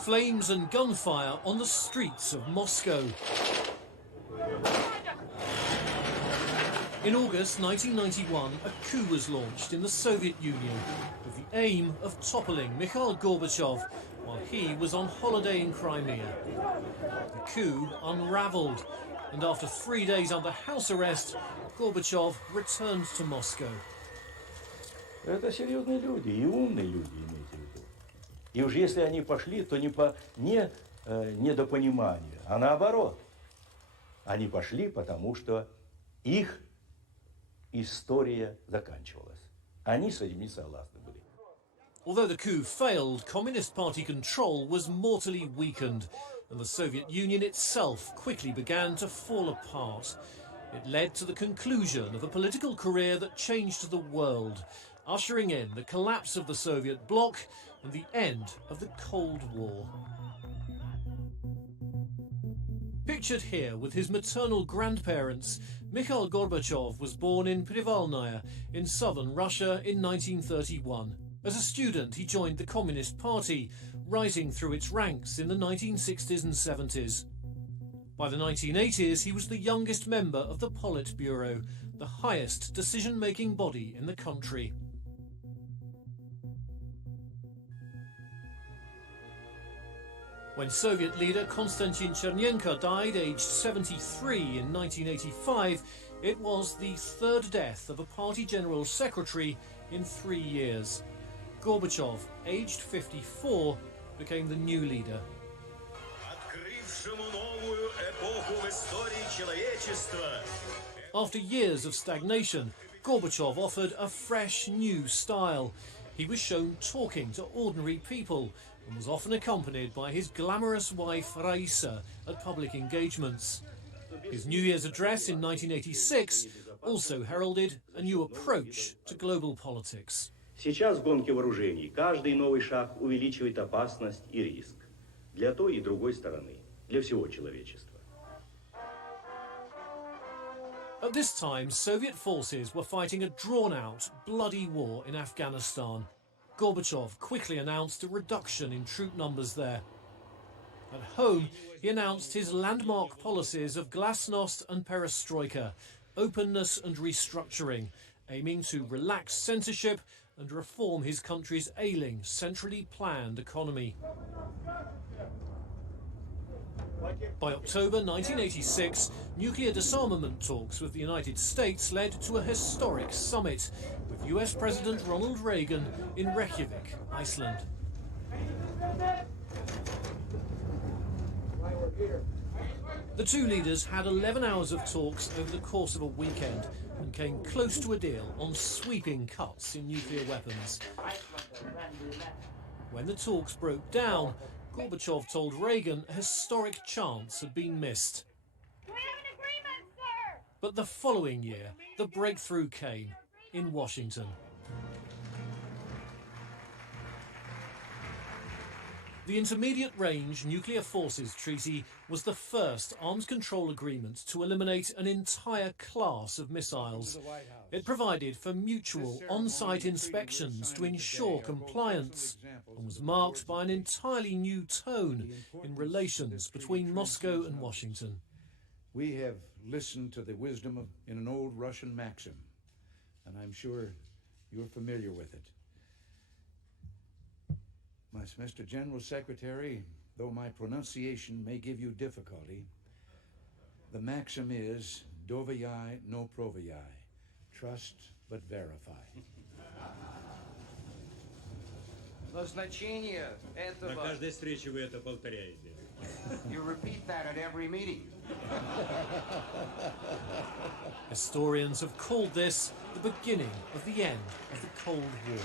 Flames and gunfire on the streets of Moscow. In August 1991, a coup was launched in the Soviet Union with the aim of toppling Mihail Gorbaciov while he was on holiday in Crimea. The coup unravelled, and after 3 days under house arrest, Gorbaciov returned to Moscow. Это серьезные люди, и умные люди, имейте в виду. И уж если они пошли, то не недопонимание, а наоборот. Они пошли, потому что их история заканчивалась. Они с этим не согласны были. Although the coup failed, Communist Party control was mortally weakened, and the Soviet Union itself quickly began to fall apart. It led to the conclusion of a political career that changed the world, ushering in the collapse of the Soviet bloc and the end of the Cold War. Pictured here with his maternal grandparents, Mikhail Gorbachev was born in Privalnaya in southern Russia in 1931. As a student, he joined the Communist Party, rising through its ranks in the 1960s and 70s. By the 1980s, he was the youngest member of the Politburo, the highest decision-making body in the country. When Soviet leader Konstantin Chernenko died aged 73 in 1985, it was the third death of a party general secretary in 3 years. Gorbachev, aged 54, became the new leader. After years of stagnation, Gorbachev offered a fresh new style. He was shown talking to ordinary people and was often accompanied by his glamorous wife Raisa at public engagements. His New Year's address in 1986 also heralded a new approach to global politics. Сейчас в гонке вооружений каждый новый шаг увеличивает опасность и риск для той и другой стороны, для всего человечества. At this time, Soviet forces were fighting a drawn-out, bloody war in Afghanistan. Gorbachev quickly announced a reduction in troop numbers there. At home, he announced his landmark policies of glasnost and perestroika, openness and restructuring, aiming to relax censorship and reform his country's ailing, centrally planned economy. By October 1986, nuclear disarmament talks with the United States led to a historic summit with US President Ronald Reagan in Reykjavik, Iceland. The two leaders had 11 hours of talks over the course of a weekend and came close to a deal on sweeping cuts in nuclear weapons. When the talks broke down, Gorbachev told Reagan a historic chance had been missed. We have an agreement, sir! But the following year, the breakthrough came in Washington. The Intermediate Range Nuclear Forces Treaty was the first arms control agreement to eliminate an entire class of missiles. It provided for mutual on-site inspections to ensure compliance and was marked by an entirely new tone in relations between Moscow and Washington. We have listened to the wisdom in an old Russian maxim, and I'm sure you're familiar with it. Mr. General Secretary, though my pronunciation may give you difficulty, the maxim is doверяй, no проверяй. Trust but verify. Назначение этого... На каждой встрече вы это повторяете. You repeat that at every meeting. Historians have called this the beginning of the end of the Cold War.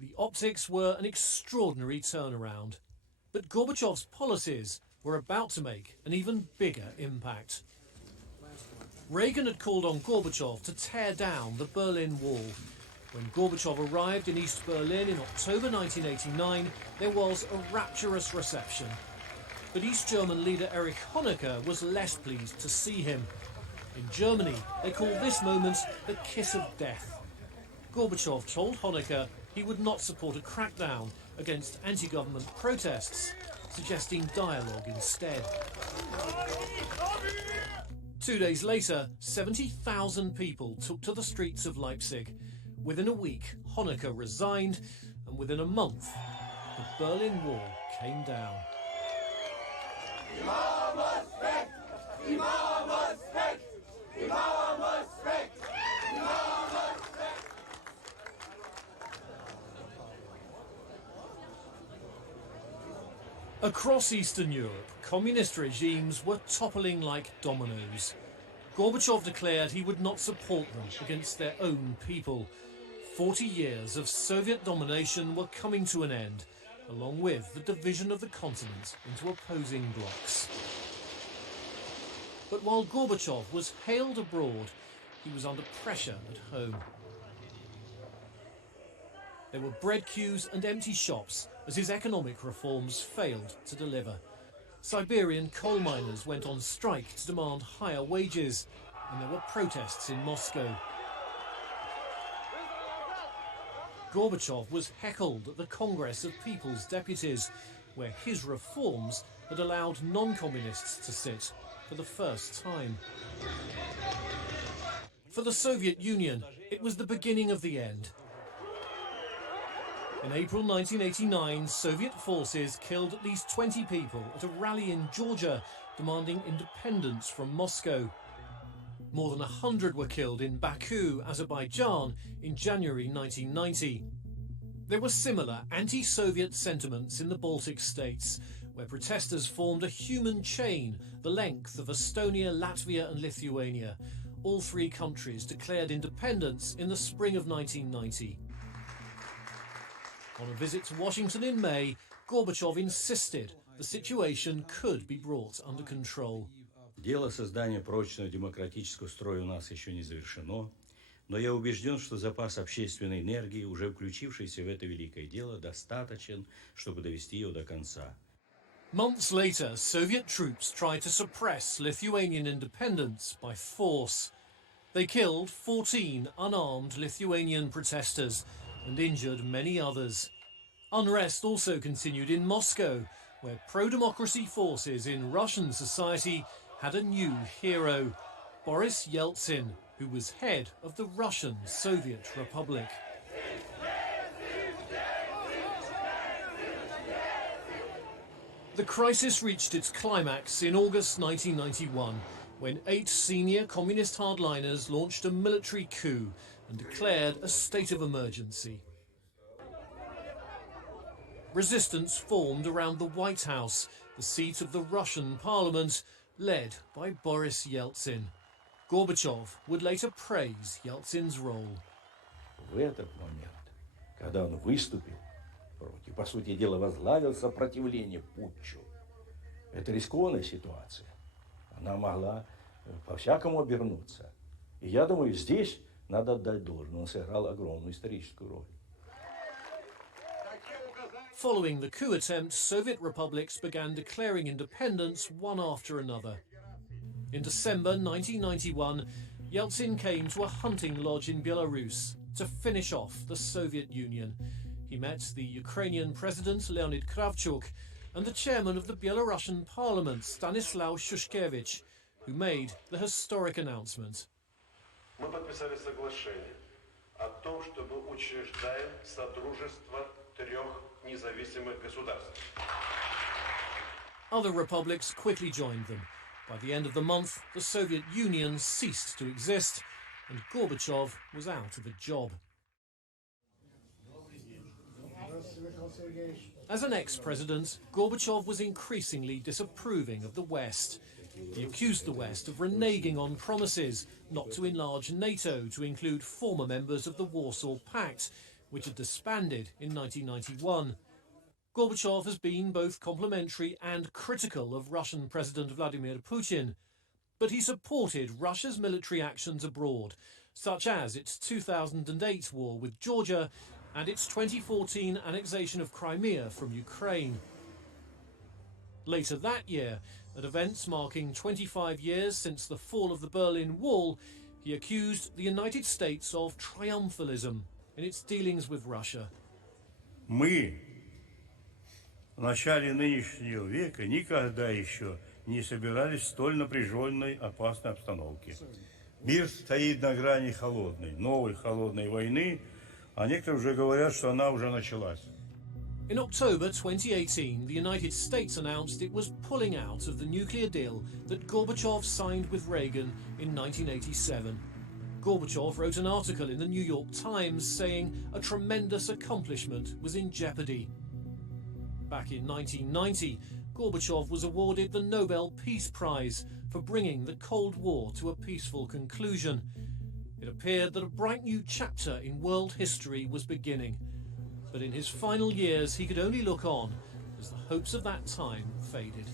The optics were an extraordinary turnaround, but Gorbachev's policies were about to make an even bigger impact. Reagan had called on Gorbachev to tear down the Berlin Wall. When Gorbachev arrived in East Berlin in October 1989, there was a rapturous reception. But East German leader Erich Honecker was less pleased to see him. In Germany, they called this moment the kiss of death. Gorbachev told Honecker he would not support a crackdown against anti-government protests, suggesting dialogue instead. 2 days later, 70,000 people took to the streets of Leipzig. Within a week, Honecker resigned, and within a month, the Berlin Wall came down. Across Eastern Europe, communist regimes were toppling like dominoes. Gorbachev declared he would not support them against their own people. 40 years of Soviet domination were coming to an end, along with the division of the continent into opposing blocs. But while Gorbachev was hailed abroad, he was under pressure at home. There were bread queues and empty shops as his economic reforms failed to deliver. Siberian coal miners went on strike to demand higher wages, and there were protests in Moscow. Gorbachev was heckled at the Congress of People's Deputies, where his reforms had allowed non-communists to sit for the first time. For the Soviet Union, it was the beginning of the end. In April 1989, Soviet forces killed at least 20 people at a rally in Georgia demanding independence from Moscow. More than 100 were killed in Baku, Azerbaijan in January 1990. There were similar anti-Soviet sentiments in the Baltic states, where protesters formed a human chain the length of Estonia, Latvia and Lithuania. All three countries declared independence in the spring of 1990. On a visit to Washington in May, Gorbachev insisted the situation could be brought under control. Дело создания прочного демократического строя у нас еще не завершено, но я убежден, что запас общественной энергии, уже включившийся в это великое дело, достаточен, чтобы довести его до конца. Months later, Soviet troops tried to suppress Lithuanian independence by force. They killed 14 unarmed Lithuanian protesters and injured many others. Unrest also continued in Moscow, where pro-democracy forces in Russian society had a new hero, Boris Yeltsin, who was head of the Russian Soviet Republic. The crisis reached its climax in August 1991, when 8 senior communist hardliners launched a military coup and declared a state of emergency. Resistance formed around the White House, the seat of the Russian parliament, led by Boris Yeltsin. Gorbachev would later praise Yeltsin's role. В этот момент, когда он выступил против, по сути дела, возглавил сопротивление путчу, это рискованная ситуация. Она могла по-всякому обернуться. И я думаю, здесь надо отдать должное. Он сыграл огромную историческую роль. Following the coup attempt, Soviet republics began declaring independence one after another. In December 1991, Yeltsin came to a hunting lodge in Belarus to finish off the Soviet Union. He met the Ukrainian President Leonid Kravchuk and the chairman of the Belarusian parliament, Stanislav Shushkevich, who made the historic announcement. Мы подписали соглашение о том, что мы учреждаем содружество 3 независимых государств. Other republics quickly joined them. By the end of the month, the Soviet Union ceased to exist, and Gorbachev was out of a job. As an ex-president, Gorbachev was increasingly disapproving of the West. He accused the West of reneging on promises not to enlarge NATO to include former members of the Warsaw Pact, which had disbanded in 1991. Gorbachev has been both complimentary and critical of Russian President Vladimir Putin, but he supported Russia's military actions abroad, such as its 2008 war with Georgia and its 2014 annexation of Crimea from Ukraine. Later that year, at events marking 25 years since the fall of the Berlin Wall, he accused the United States of triumphalism in its dealings with Russia. Мы в начале нынешнего века никогда еще не собирались в столь напряженной, опасной обстановке. Мир стоит на грани холодной, новой холодной войны, а некоторые уже говорят, что она уже началась. In October 2018, the United States announced it was pulling out of the nuclear deal that Gorbachev signed with Reagan in 1987. Gorbachev wrote an article in the New York Times saying a tremendous accomplishment was in jeopardy. Back in 1990, Gorbachev was awarded the Nobel Peace Prize for bringing the Cold War to a peaceful conclusion. It appeared that a bright new chapter in world history was beginning. But in his final years, he could only look on as the hopes of that time faded.